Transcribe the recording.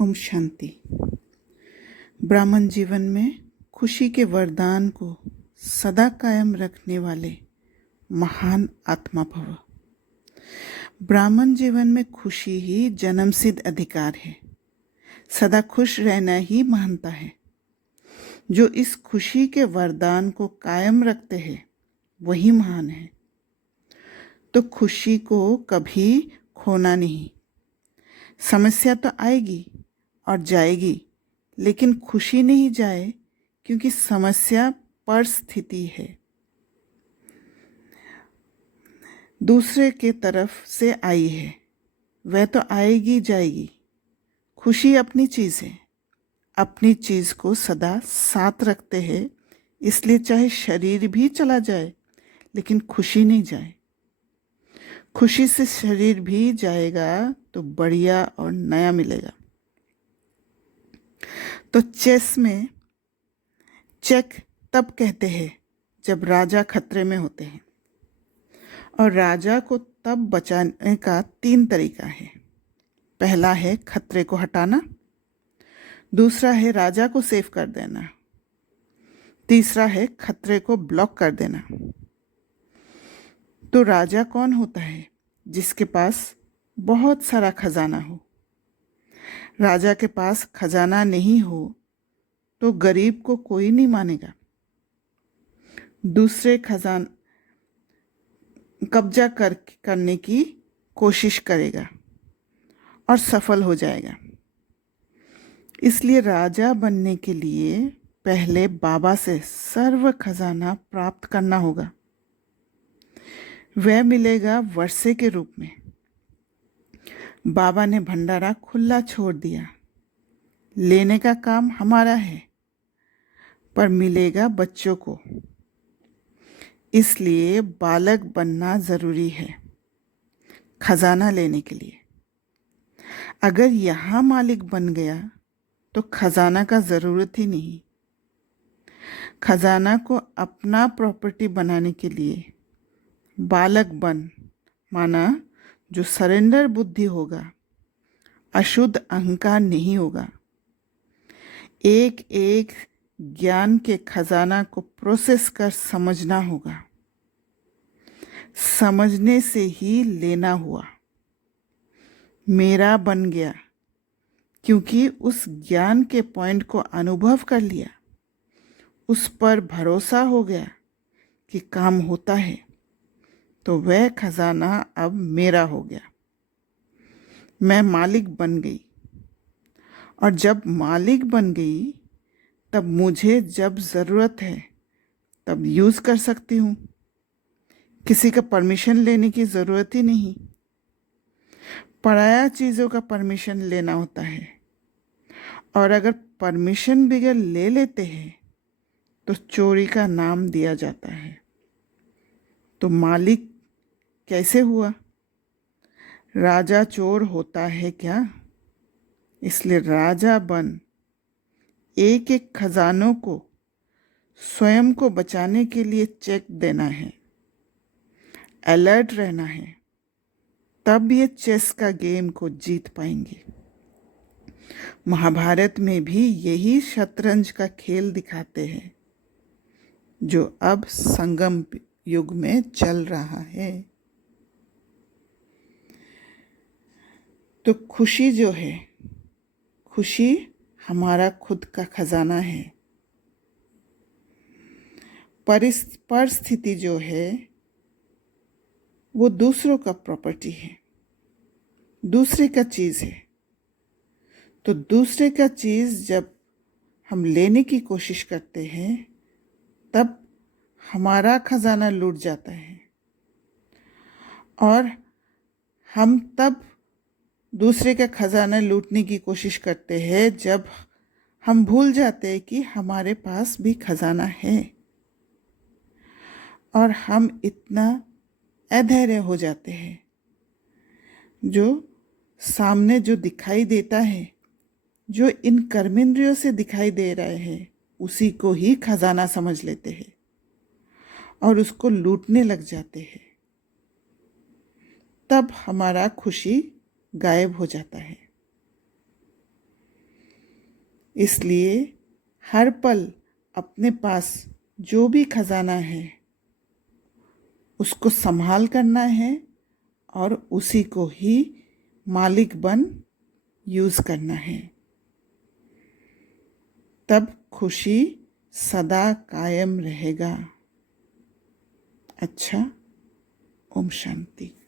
ओम शांति। ब्राह्मण जीवन में खुशी के वरदान को सदा कायम रखने वाले महान आत्मा भव। ब्राह्मण जीवन में खुशी ही जन्मसिद्ध अधिकार है। सदा खुश रहना ही महानता है। जो इस खुशी के वरदान को कायम रखते हैं वही महान है। तो खुशी को कभी खोना नहीं। समस्या तो आएगी और जाएगी, लेकिन खुशी नहीं जाए, क्योंकि समस्या परिस्थिति है, दूसरे के तरफ से आई है, वह तो आएगी जाएगी। खुशी अपनी चीज़ है। अपनी चीज़ को सदा साथ रखते हैं, इसलिए चाहे शरीर भी चला जाए लेकिन खुशी नहीं जाए। खुशी से शरीर भी जाएगा तो बढ़िया और नया मिलेगा। तो चेस में चेक तब कहते हैं जब राजा खतरे में होते हैं, और राजा को तब बचाने का 3 तरीका है। पहला है खतरे को हटाना, दूसरा है राजा को सेव कर देना, तीसरा है खतरे को ब्लॉक कर देना। तो राजा कौन होता है? जिसके पास बहुत सारा खजाना हो। राजा के पास खजाना नहीं हो तो गरीब को कोई नहीं मानेगा। दूसरे कब्जा करने की कोशिश करेगा और सफल हो जाएगा। इसलिए राजा बनने के लिए पहले बाबा से सर्व खजाना प्राप्त करना होगा। वह मिलेगा वर्षे के रूप में। बाबा ने भंडारा खुला छोड़ दिया। लेने का काम हमारा है, पर मिलेगा बच्चों को। इसलिए बालक बनना ज़रूरी है खजाना लेने के लिए। अगर यहाँ मालिक बन गया तो खजाना का ज़रूरत ही नहीं। खजाना को अपना प्रॉपर्टी बनाने के लिए बालक बन, माना जो सरेंडर बुद्धि होगा, अशुद्ध अहंकार नहीं होगा। एक एक ज्ञान के खजाना को प्रोसेस कर समझना होगा। समझने से ही लेना हुआ। मेरा बन गया क्योंकि उस ज्ञान के पॉइंट को अनुभव कर लिया, उस पर भरोसा हो गया कि काम होता है, तो वह खजाना अब मेरा हो गया। मैं मालिक बन गई, और जब मालिक बन गई तब मुझे जब ज़रूरत है तब यूज़ कर सकती हूँ। किसी का परमिशन लेने की ज़रूरत ही नहीं। पराया चीज़ों का परमिशन लेना होता है, और अगर परमिशन बगैर ले लेते हैं तो चोरी का नाम दिया जाता है। तो मालिक कैसे हुआ? राजा चोर होता है क्या? इसलिए राजा बन एक एक खजानों को स्वयं को बचाने के लिए चेक देना है, अलर्ट रहना है, तब ये चेस का गेम को जीत पाएंगे। महाभारत में भी यही शतरंज का खेल दिखाते हैं, जो अब संगम युग में चल रहा है। तो खुशी जो है, खुशी हमारा खुद का खजाना है। परिस्थिति जो है वो दूसरों का प्रॉपर्टी है, दूसरे का चीज़ है। तो दूसरे का चीज़ जब हम लेने की कोशिश करते हैं तब हमारा खजाना लूट जाता है, और हम तब दूसरे का खजाना लूटने की कोशिश करते हैं जब हम भूल जाते हैं कि हमारे पास भी खजाना है, और हम इतना अधैर्य हो जाते हैं। जो सामने जो दिखाई देता है, जो इन कर्मेंद्रियों से दिखाई दे रहे हैं, उसी को ही खजाना समझ लेते हैं और उसको लूटने लग जाते हैं। तब हमारा खुशी गायब हो जाता है। इसलिए हर पल अपने पास जो भी खजाना है उसको संभाल करना है और उसी को ही मालिक बन यूज़ करना है। तब खुशी सदा कायम रहेगा। अच्छा, ओम शांति।